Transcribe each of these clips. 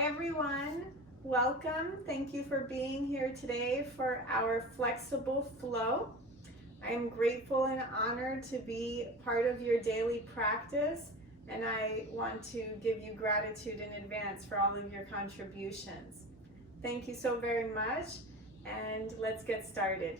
Hi everyone, welcome. Thank you for being here today for our flexible flow. I'm grateful and honored to be part of your daily practice, and I want to give you gratitude in advance for all of your contributions. Thank you so very much, and let's get started.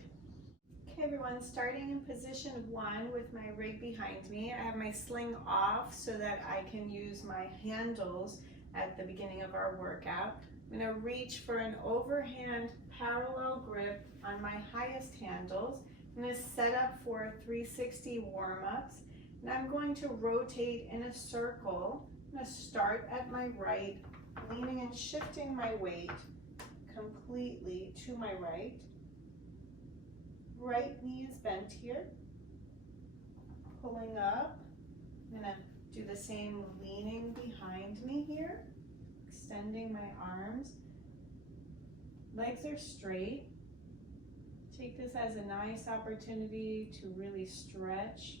Okay everyone, starting in position 1 with my rig behind me. I have my sling off so that I can use my handles at the beginning of our workout. I'm going to reach for an overhand parallel grip on my highest handles. I'm going to set up for 360 warm-ups, and I'm going to rotate in a circle. I'm going to start at my right, leaning and shifting my weight completely to my right. Right knee is bent here, pulling up. I'm going to do the same leaning behind me here, extending my arms. Legs are straight. Take this as a nice opportunity to really stretch.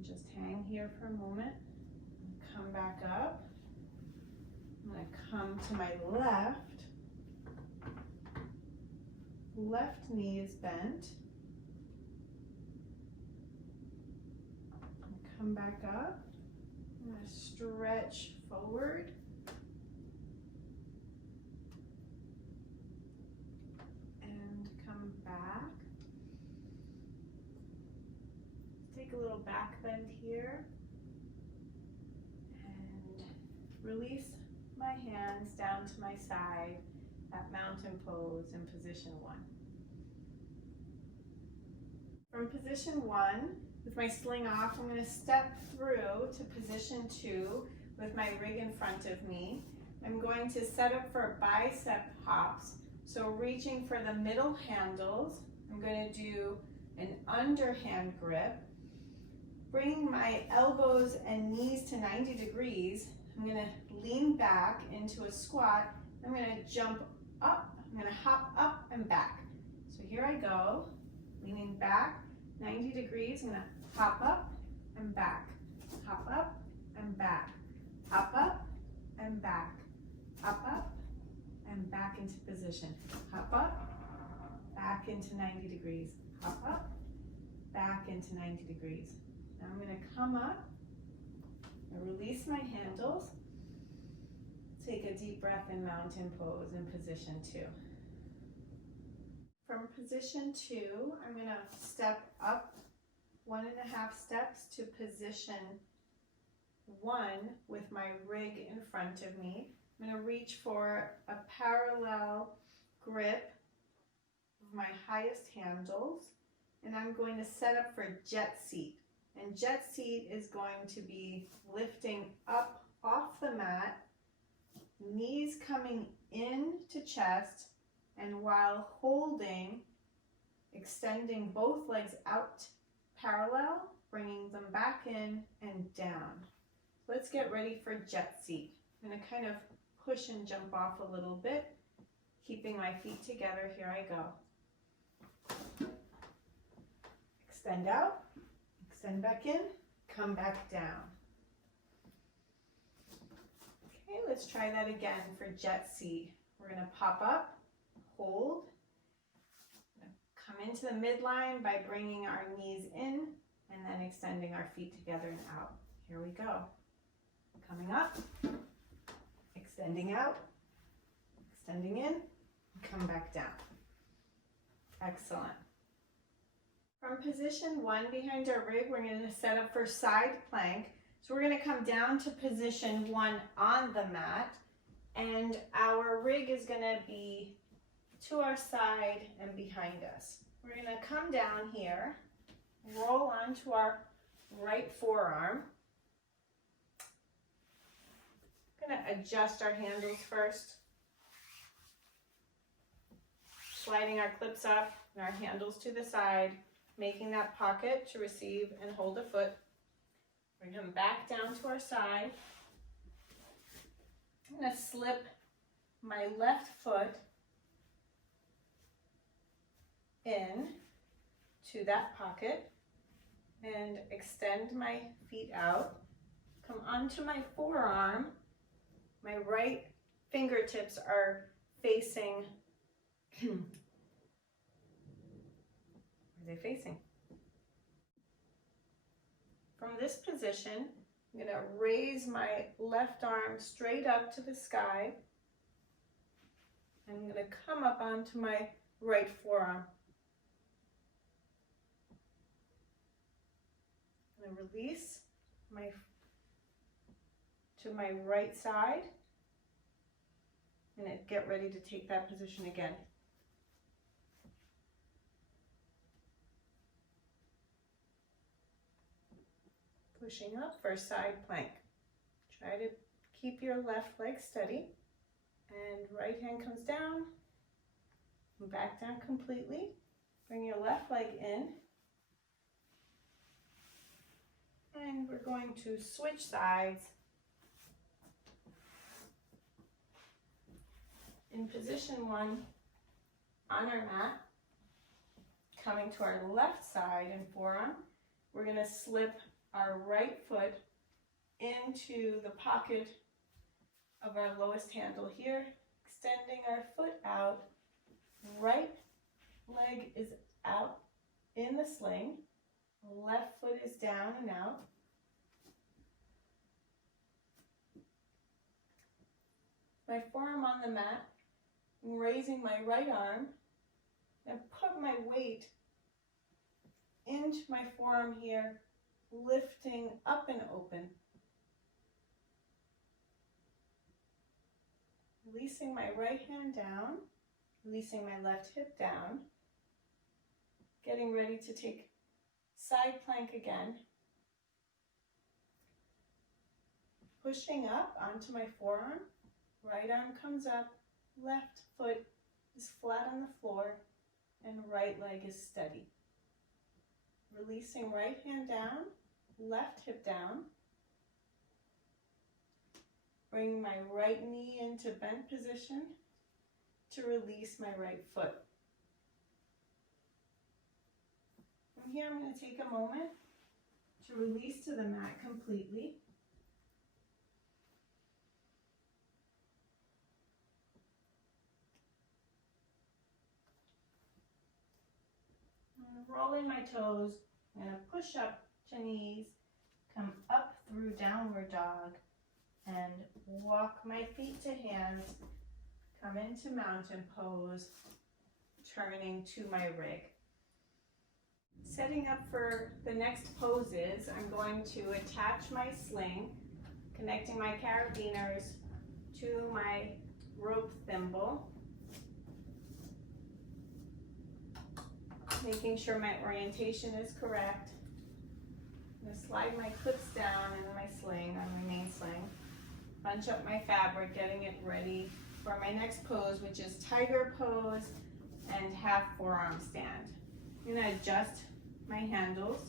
Just hang here for a moment. Come back up. I'm going to come to my left. Left knee is bent. Come back up. I'm going to stretch forward. And come back. Take a little back bend here. And release my hands down to my side at mountain pose in position 1. From position 1, with my sling off, I'm going to step through to position 2 with my rig in front of me. I'm going to set up for bicep hops. So reaching for the middle handles, I'm going to do an underhand grip. Bringing my elbows and knees to 90 degrees, I'm going to lean back into a squat. I'm going to jump up. I'm going to hop up and back. So here I go, leaning back, 90 degrees. I'm going to hop up and back, hop up and back, hop up and back, hop up and back into position. Hop up, back into 90 degrees. Hop up, back into 90 degrees. Now I'm going to come up and release my handles. Take a deep breath in mountain pose in position 2. From position 2, I'm going to step up 1.5 steps to position 1 with my rig in front of me. I'm going to reach for a parallel grip of my highest handles, and I'm going to set up for jet seat. And jet seat is going to be lifting up off the mat, knees coming in to chest, and while holding, extending both legs out parallel, bringing them back in and down. Let's get ready for jet seat. I'm going to kind of push and jump off a little bit, keeping my feet together. Here I go. Extend out, extend back in, come back down. Okay, let's try that again for jet seat. We're going to pop up, hold, come into the midline by bringing our knees in and then extending our feet together and out. Here we go. Coming up, extending out, extending in, come back down. Excellent. From position 1 behind our rig, we're going to set up for side plank. So we're going to come down to position 1 on the mat, and our rig is going to be to our side and behind us. We're going to come down here, roll onto our right forearm. I'm going to adjust our handles first, sliding our clips up and our handles to the side, making that pocket to receive and hold a foot. Bring them back down to our side. I'm going to slip my left foot in to that pocket and extend my feet out. Come onto my forearm, my right fingertips are facing, where are they facing? From this position, I'm going to raise my left arm straight up to the sky. I'm going to come up onto my right forearm. I'm going to release to my right side and get ready to take that position again. Pushing up for side plank. Try to keep your left leg steady, and right hand comes down, and back down completely. Bring your left leg in, and we're going to switch sides. In position 1 on our mat, coming to our left side and forearm, we're going to slip our right foot into the pocket of our lowest handle here, extending our foot out. Right leg is out in the sling, left foot is down and out. My forearm on the mat, I'm raising my right arm and put my weight into my forearm here, lifting up and open. Releasing my right hand down, releasing my left hip down, getting ready to take side plank again. Pushing up onto my forearm, right arm comes up, left foot is flat on the floor, and right leg is steady. Releasing right hand down, left hip down. Bring my right knee into bent position to release my right foot. From here, I'm going to take a moment to release to the mat completely. I'm rolling my toes. I'm going to push up to knees, come up through downward dog, and walk my feet to hands, come into mountain pose, turning to my rig. Setting up for the next poses, I'm going to attach my sling, connecting my carabiners to my rope thimble, making sure my orientation is correct. I'm going to slide my clips down in my sling, on my main sling. Bunch up my fabric, getting it ready for my next pose, which is tiger pose and half forearm stand. I'm going to adjust my handles.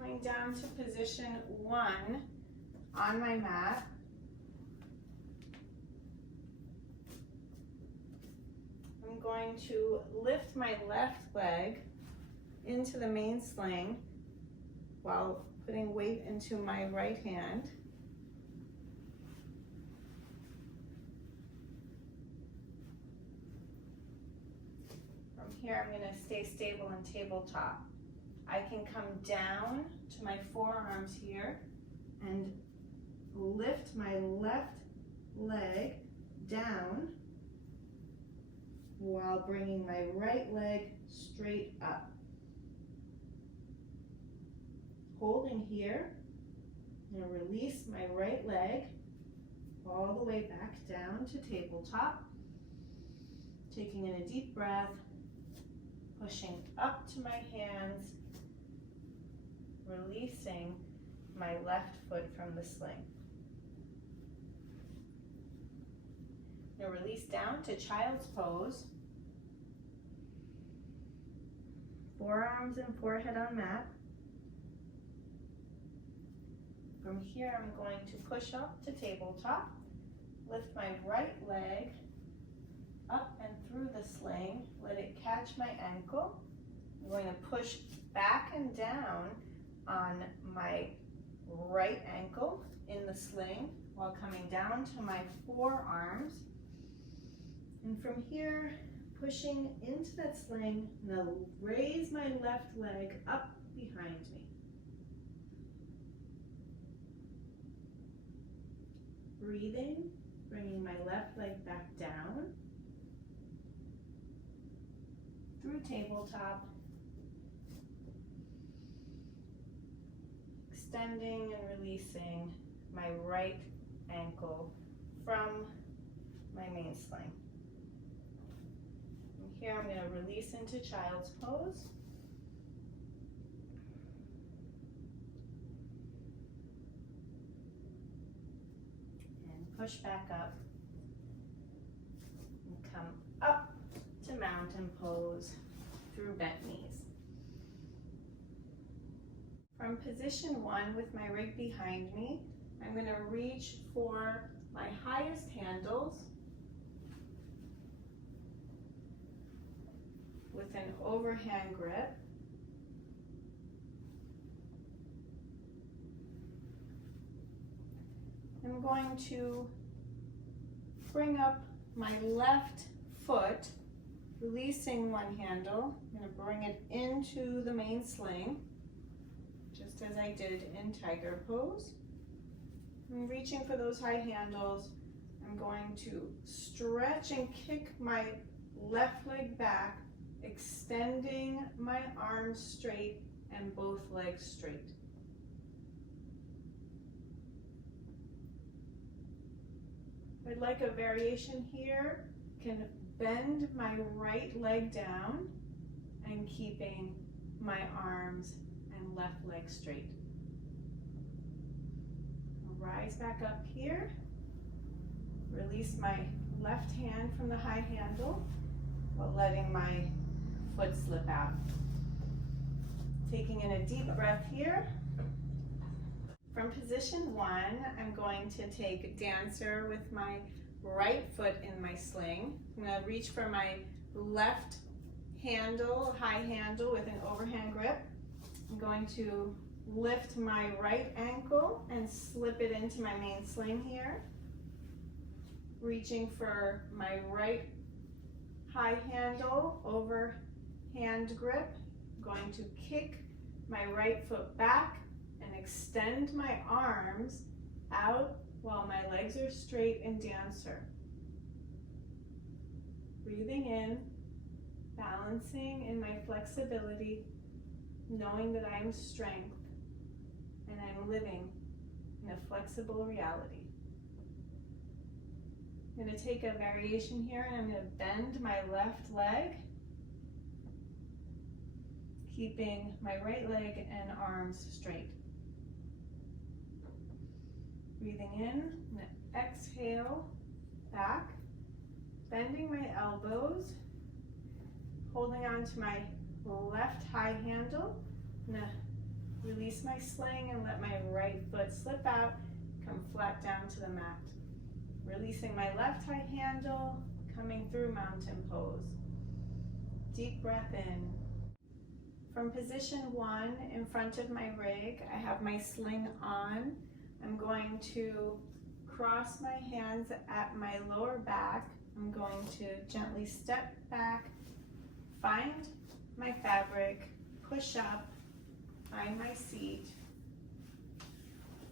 Coming down to position 1 on my mat. I'm going to lift my left leg into the main sling while putting weight into my right hand. From here, I'm going to stay stable in tabletop. I can come down to my forearms here and lift my left leg down while bringing my right leg straight up. Holding here, I'm going to release my right leg all the way back down to tabletop. Taking in a deep breath, pushing up to my hands, releasing my left foot from the sling. Now release down to child's pose. Forearms and forehead on mat. From here, I'm going to push up to tabletop, lift my right leg up and through the sling, let it catch my ankle. I'm going to push back and down on my right ankle in the sling while coming down to my forearms. And from here, pushing into that sling, I'm going to raise my left leg up behind me. Breathing, bringing my left leg back down through tabletop. Extending and releasing my right ankle from my main sling. And here I'm going to release into child's pose. And push back up. And come up to mountain pose through bent knees. From position 1 with my rig behind me, I'm going to reach for my highest handles with an overhand grip. I'm going to bring up my left foot, releasing one handle. I'm going to bring it into the main sling, just as I did in tiger pose. I'm reaching for those high handles. I'm going to stretch and kick my left leg back, extending my arms straight and both legs straight. I'd like a variation here. Can bend my right leg down and keeping my arms and left leg straight. I'll rise back up here. Release my left hand from the high handle while letting my foot slip out. Taking in a deep breath here. From position 1, I'm going to take dancer with my right foot in my sling. I'm going to reach for my left handle, high handle with an overhand grip. I'm going to lift my right ankle and slip it into my main sling here. Reaching for my right high handle, overhand grip. I'm going to kick my right foot back and extend my arms out while my legs are straight in dancer. Breathing in, balancing in my flexibility, knowing that I am strength and I'm living in a flexible reality. I'm going to take a variation here and I'm going to bend my left leg, keeping my right leg and arms straight. Breathing in, I'm going to exhale back, bending my elbows, holding on to my left high handle. I'm going to release my sling and let my right foot slip out, come flat down to the mat. Releasing my left high handle, coming through mountain pose. Deep breath in. From position 1 in front of my rig, I have my sling on. I'm going to cross my hands at my lower back. I'm going to gently step back, find my fabric, push up, find my seat,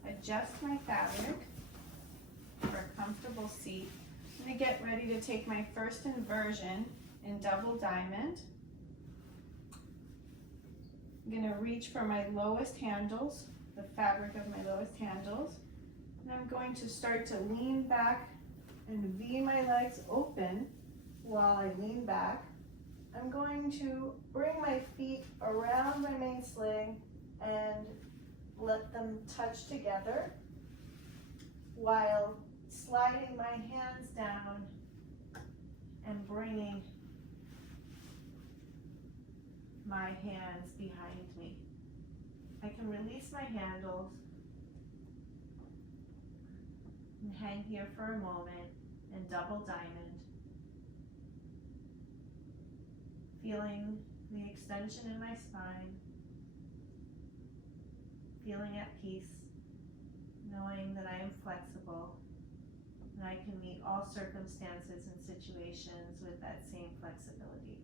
adjust my fabric for a comfortable seat. I'm going to get ready to take my first inversion in double diamond. I'm going to reach for my lowest handles, the fabric of my lowest handles, and I'm going to start to lean back and V my legs open while I lean back. I'm going to bring my feet around my main sling and let them touch together while sliding my hands down and bringing my hands behind me. I can release my handles and hang here for a moment in double diamond. feeling the extension in my spine, feeling at peace, knowing that I am flexible and I can meet all circumstances and situations with that same flexibility.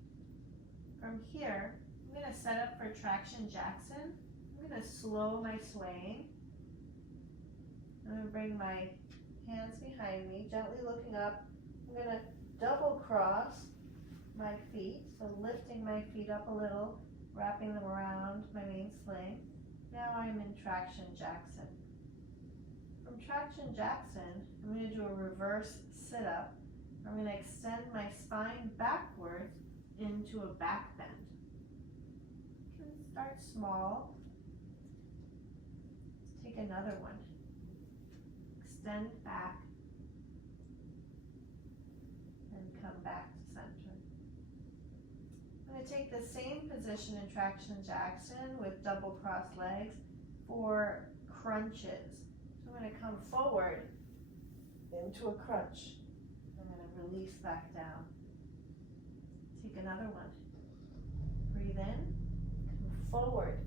From here, I'm going to set up for traction Jackson. I'm going to slow my swaying. I'm going to bring my hands behind me, gently looking up. I'm going to double cross my feet, so lifting my feet up a little, wrapping them around my main sling. Now I'm in traction Jackson. From traction Jackson, I'm going to do a reverse sit-up. I'm going to extend my spine backwards into a back bend. You can start small. Let's take another one. Extend back and come back to center. I'm going to take the same position in traction Jackson with double crossed legs for crunches. So I'm going to come forward into a crunch. I'm going to release back down. Take another one. Breathe in, come forward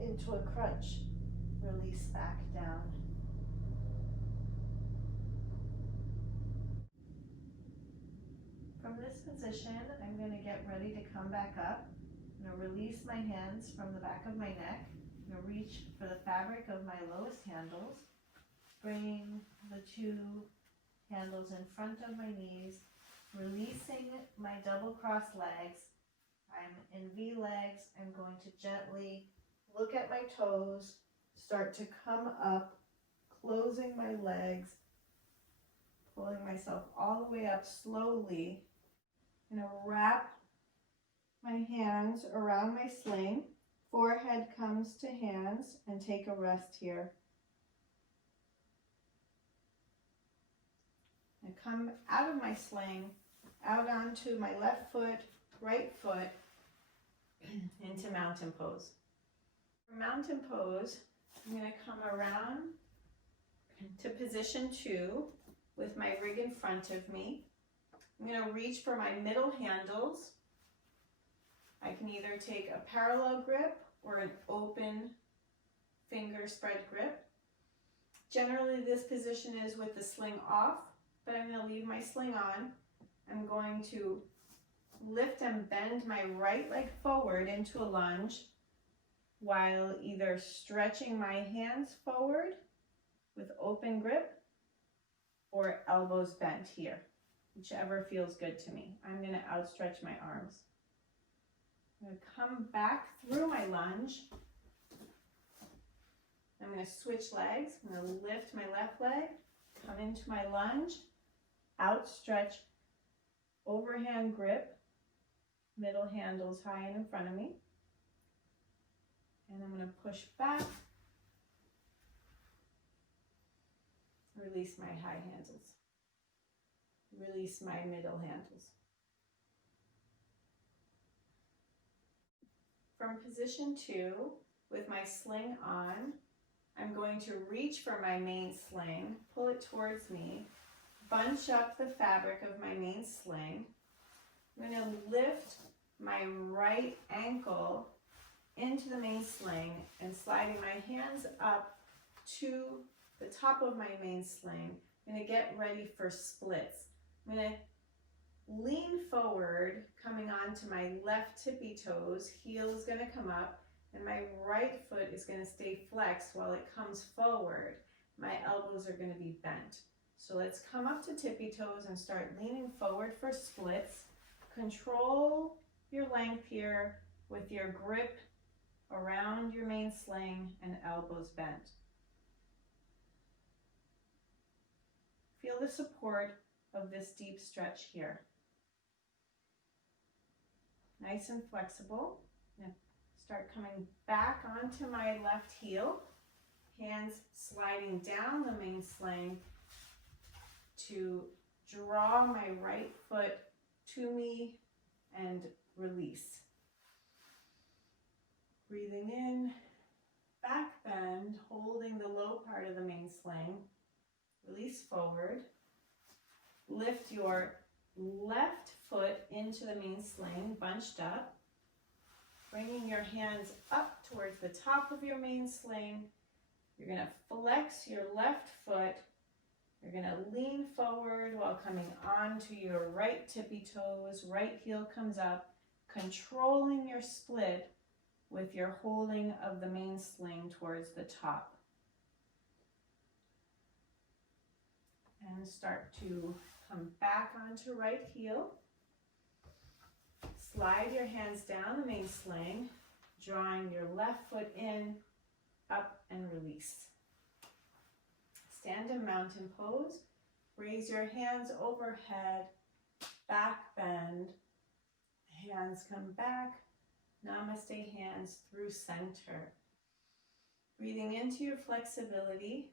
into a crunch. Release back down. From this position, I'm going to get ready to come back up. I'm going to release my hands from the back of my neck. I'm going to reach for the fabric of my lowest handles. Bring the two handles in front of my knees, releasing my double cross legs. I'm in V legs. I'm going to gently look at my toes, start to come up, closing my legs, pulling myself all the way up slowly. I'm going to wrap my hands around my sling. Forehead comes to hands and take a rest here. And come out of my sling, out onto my left foot, right foot, into mountain pose. For mountain pose, I'm going to come around to position 2 with my rig in front of me. I'm going to reach for my middle handles. I can either take a parallel grip or an open finger spread grip. Generally, this position is with the sling off, but I'm going to leave my sling on. I'm going to lift and bend my right leg forward into a lunge while either stretching my hands forward with open grip or elbows bent here, whichever feels good to me. I'm going to outstretch my arms. I'm going to come back through my lunge. I'm going to switch legs. I'm going to lift my left leg, come into my lunge, outstretch, overhand grip, middle handles high and in front of me. And I'm going to push back, release my high handles, release my middle handles. From position 2, with my sling on, I'm going to reach for my main sling, pull it towards me, bunch up the fabric of my main sling. I'm going to lift my right ankle into the main sling and sliding my hands up to the top of my main sling. I'm going to get ready for splits. I'm going to lean forward, coming onto my left tippy toes. Heel is going to come up, and my right foot is going to stay flexed while it comes forward. My elbows are going to be bent. So let's come up to tippy toes and start leaning forward for splits. Control your length here with your grip around your main sling and elbows bent. Feel the support of this deep stretch here. Nice and flexible. Now start coming back onto my left heel, hands sliding down the main sling to draw my right foot to me and release. Breathing in, back bend, holding the low part of the main sling. Release forward. Lift your left foot into the main sling, bunched up. Bringing your hands up towards the top of your main sling. You're going to flex your left foot. You're going to lean forward while coming onto your right tippy toes. Right heel comes up, controlling your split with your holding of the main sling towards the top. And start to come back onto right heel. Slide your hands down the main sling, drawing your left foot in, up and release. Stand in mountain pose. Raise your hands overhead, back bend. Hands come back. Namaste hands through center. Breathing into your flexibility,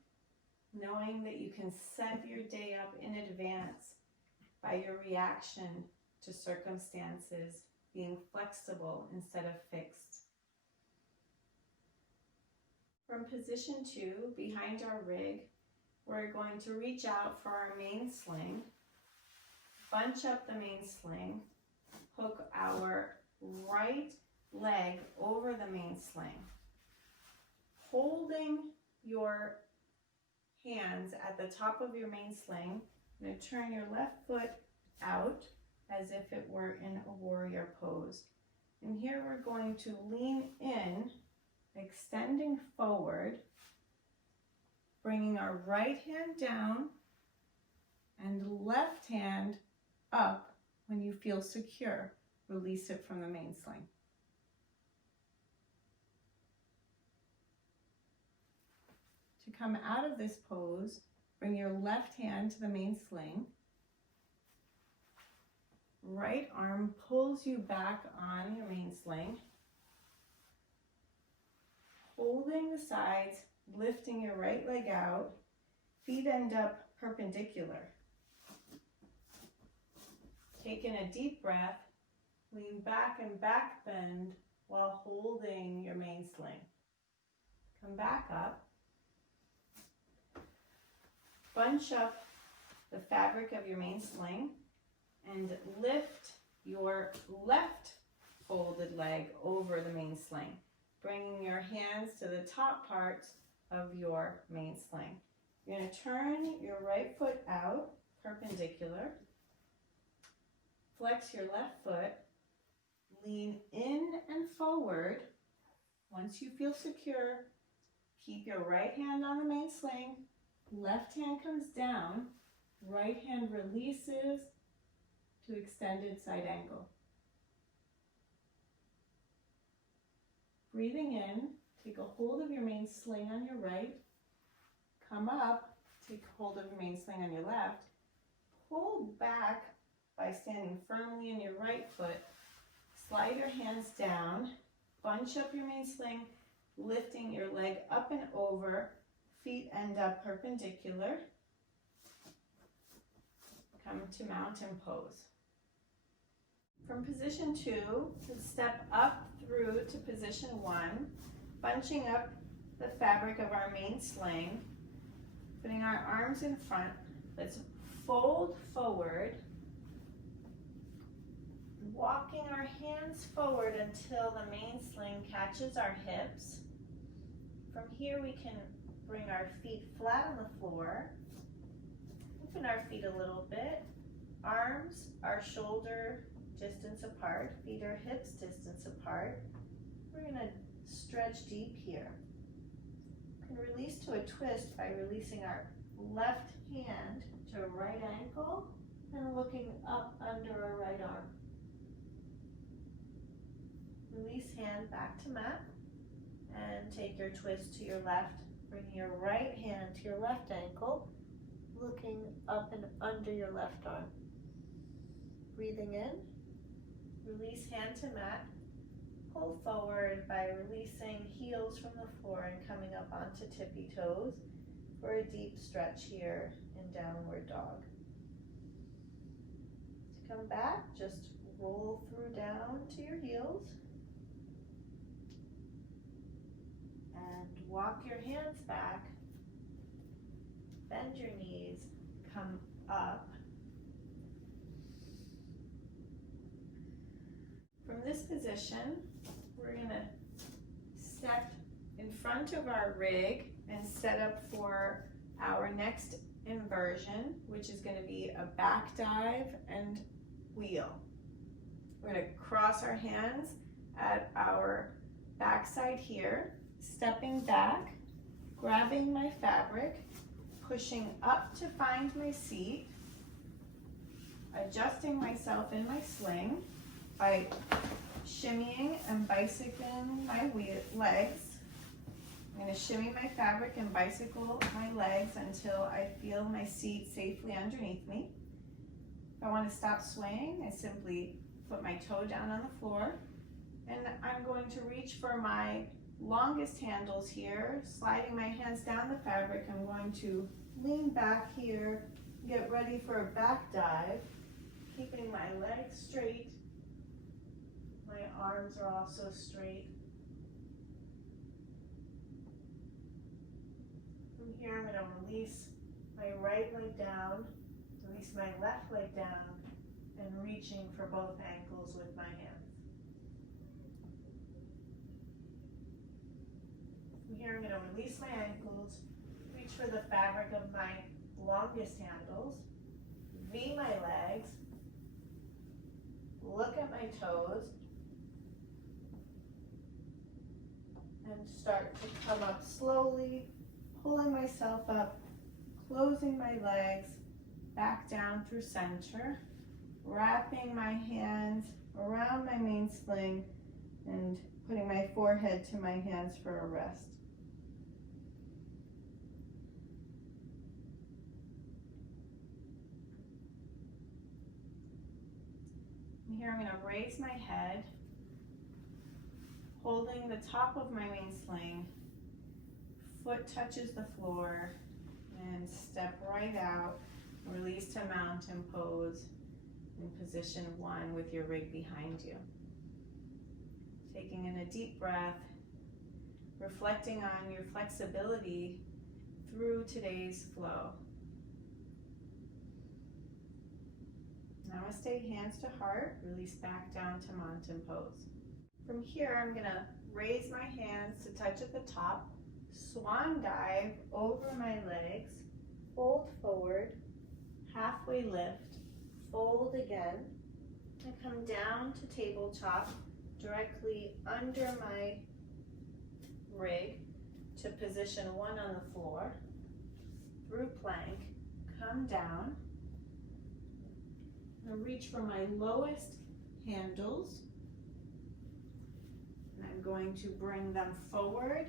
knowing that you can set your day up in advance by your reaction to circumstances, being flexible instead of fixed. From position 2, behind our rig, we're going to reach out for our main sling, bunch up the main sling, hook our right leg over the main sling, holding your hands at the top of your main sling. You're going to turn your left foot out as if it were in a warrior pose. And here we're going to lean in, extending forward, bringing our right hand down and left hand up. When you feel secure, release it from the main sling. To come out of this pose, bring your left hand to the main sling. Right arm pulls you back on your main sling. Holding the sides, lifting your right leg out. Feet end up perpendicular. Take in a deep breath. Lean back and back bend while holding your main sling. Come back up. Bunch up the fabric of your main sling and lift your left folded leg over the main sling, bringing your hands to the top parts of your main sling. You're going to turn your right foot out, perpendicular. Flex your left foot. Lean in and forward. Once you feel secure, keep your right hand on the main sling. Left hand comes down. Right hand releases to extended side angle. Breathing in, take a hold of your main sling on your right. Come up, take hold of your main sling on your left. Pull back by standing firmly in your right foot. Slide your hands down. Bunch up your main sling, lifting your leg up and over. Feet end up perpendicular. Come to mountain pose. From position 2, step up through to position 1, bunching up the fabric of our main sling, putting our arms in front. Let's fold forward, walking our hands forward until the main sling catches our hips. From here we can bring our feet flat on the floor, open our feet a little bit, arms are shoulder distance apart, feet are hips distance apart. We're going to stretch deep here. We can release to a twist by releasing our left hand to right ankle and looking up under our right arm. Release hand back to mat and take your twist to your left. Bring your right hand to your left ankle, looking up and under your left arm. Breathing in, release hand to mat. Pull forward by releasing heels from the floor and coming up onto tippy toes for a deep stretch here in downward dog. To come back, just roll through down to your heels. And walk your hands back, bend your knees, come up. From this position, we're gonna step in front of our rig and set up for our next inversion, which is gonna be a back dive and wheel. We're gonna cross our hands at our backside here, stepping back, grabbing my fabric, pushing up to find my seat, adjusting myself in my sling by shimmying and bicycling my legs. I'm going to shimmy my fabric and bicycle my legs until I feel my seat safely underneath me. If I want to stop swaying, I simply put my toe down on the floor, and I'm going to reach for my longest handles here, sliding my hands down the fabric. I'm going to lean back here, get ready for a back dive, keeping my legs straight. My arms are also straight. From here, I'm going to release my right leg down, release my left leg down, and reaching for both ankles with my hands. From here, I'm going to release my ankles, reach for the fabric of my longest handles, V my legs, look at my toes, and start to come up slowly, pulling myself up, closing my legs, back down through center, wrapping my hands around my main sling, and putting my forehead to my hands for a rest. And here I'm going to raise my head, holding the top of my main sling, foot touches the floor, and step right out, release to mountain pose in position 1 with your rig behind you. Taking in a deep breath, reflecting on your flexibility through today's flow. Namaste, hands to heart, release back down to mountain pose. From here, I'm gonna raise my hands to touch at the top, swan dive over my legs, fold forward, halfway lift, fold again, and come down to tabletop directly under my rig to position 1 on the floor, through plank, come down, and reach for my lowest handles, and I'm going to bring them forward,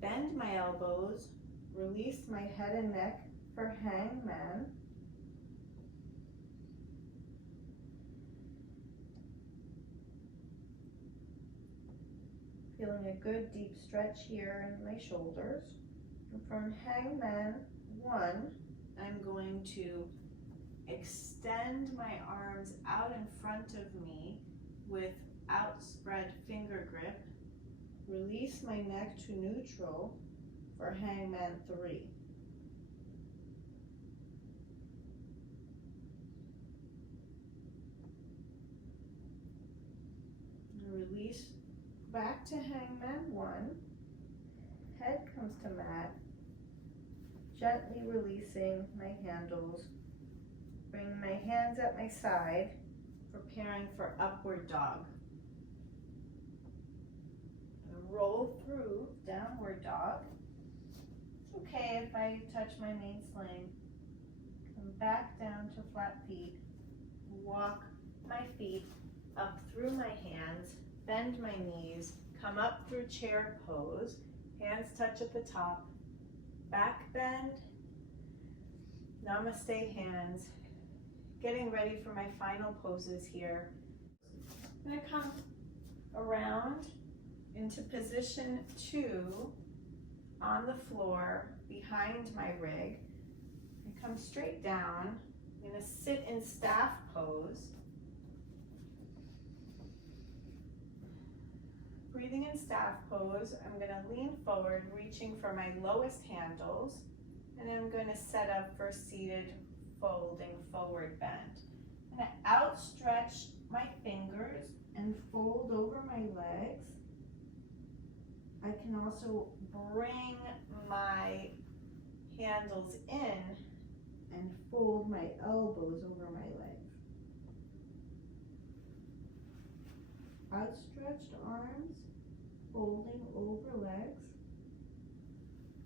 bend my elbows, release my head and neck for hangman, feeling a good deep stretch here in my shoulders. And from hangman 1, I'm going to extend my arms out in front of me with outspread finger grip, release my neck to neutral for hangman 3. And release back to hangman 1, head comes to mat, gently releasing my handles, bring my hands at my side, preparing for upward dog. Roll through downward dog. It's okay if I touch my main sling. Come back down to flat feet. Walk my feet up through my hands. Bend my knees. Come up through chair pose. Hands touch at the top. Back bend. Namaste hands. Getting ready for my final poses here. I'm going to come around into position 2 on the floor behind my rig. I come straight down. I'm going to sit in staff pose. Breathing in staff pose, I'm going to lean forward, reaching for my lowest handles, and I'm going to set up for seated folding forward bend. I'm going to outstretch my fingers and fold fold over my legs. I can also bring my handles in and fold my elbows over my legs. Outstretched arms, folding over legs,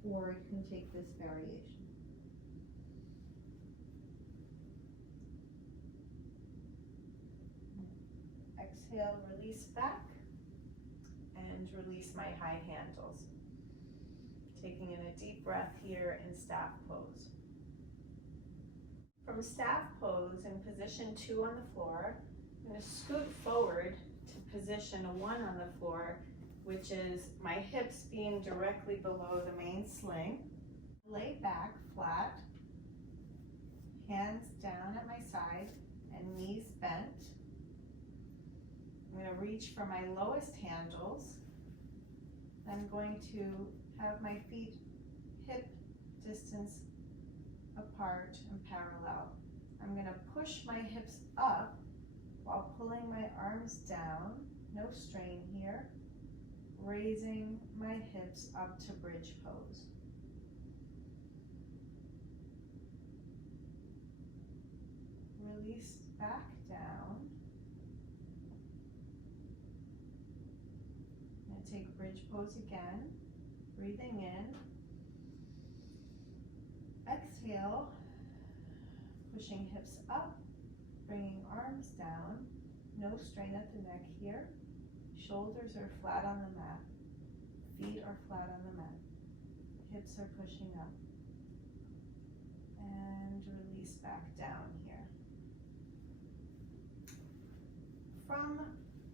or you can take this variation. Exhale, release back, and release my high handles. Taking in a deep breath here in staff pose. From staff pose in position 2 on the floor, I'm going to scoot forward to position 1 on the floor, which is my hips being directly below the main sling. Lay back flat, hands down at my side and knees bent. I'm going to reach for my lowest handles. I'm going to have my feet hip distance apart and parallel. I'm going to push my hips up while pulling my arms down, no strain here, raising my hips up to bridge pose. Release back down. And take bridge pose again, breathing in. Exhale, pushing hips up, bringing arms down, no strain at the neck here. Shoulders are flat on the mat, feet are flat on the mat, hips are pushing up. And release back down here. From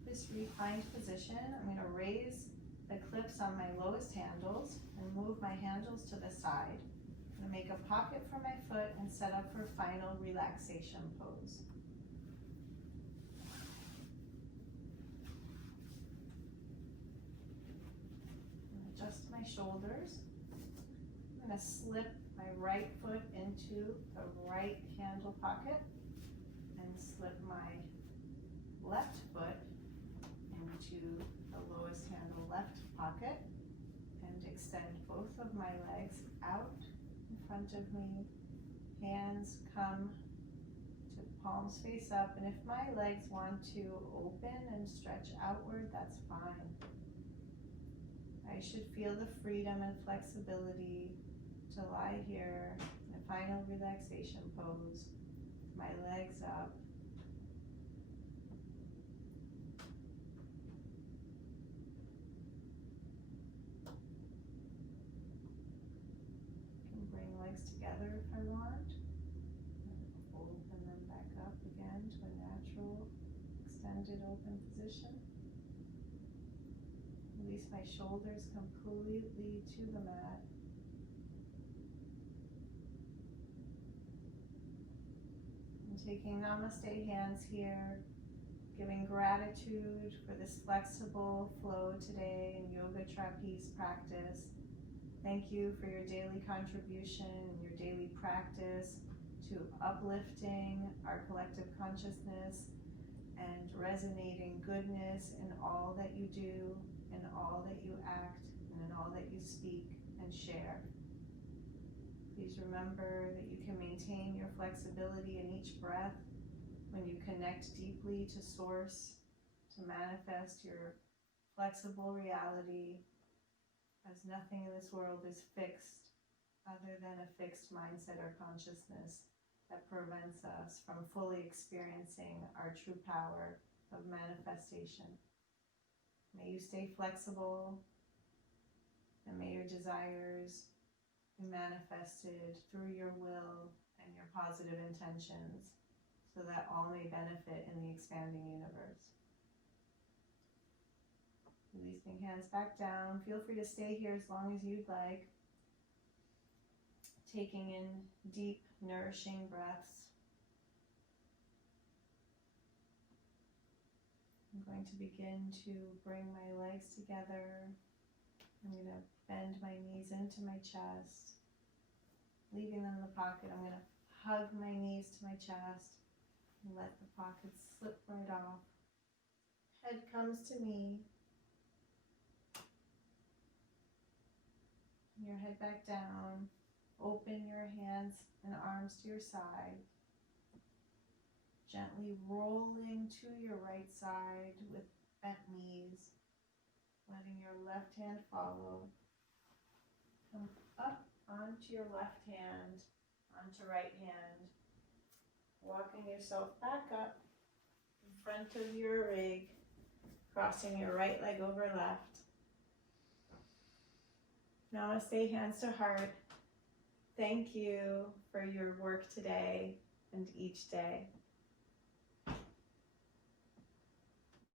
this reclined position, I'm going to raise the clips on my lowest handles and move my handles to the side. I'm going to make a pocket for my foot and set up for final relaxation pose. Adjust my shoulders. I'm going to slip my right foot into the right handle pocket and slip my left foot into the lowest handle left pocket and extend both of my legs out in front of me. Hands come to palms face up, and if my legs want to open and stretch outward, that's fine. I should feel the freedom and flexibility to lie here in a final relaxation pose, my legs up. Together if I want. Open them back up again to a natural extended open position. Release my shoulders completely to the mat. I'm taking namaste hands here, giving gratitude for this flexible flow today in yoga trapeze practice. Thank you for your daily contribution and your daily practice to uplifting our collective consciousness and resonating goodness in all that you do, in all that you act, and in all that you speak and share. Please remember that you can maintain your flexibility in each breath when you connect deeply to Source to manifest your flexible reality, as nothing in this world is fixed other than a fixed mindset or consciousness that prevents us from fully experiencing our true power of manifestation. May you stay flexible, and may your desires be manifested through your will and your positive intentions so that all may benefit in the expanding universe. Releasing hands back down. Feel free to stay here as long as you'd like. Taking in deep, nourishing breaths. I'm going to begin to bring my legs together. I'm going to bend my knees into my chest, leaving them in the pocket. I'm going to hug my knees to my chest and let the pocket slip right off. Head comes to me. Your head back down. Open your hands and arms to your side. Gently rolling to your right side with bent knees. Letting your left hand follow. Come up onto your left hand, onto right hand. Walking yourself back up in front of your rig. Crossing your right leg over left. Namaste, hands to heart. Thank you for your work today and each day.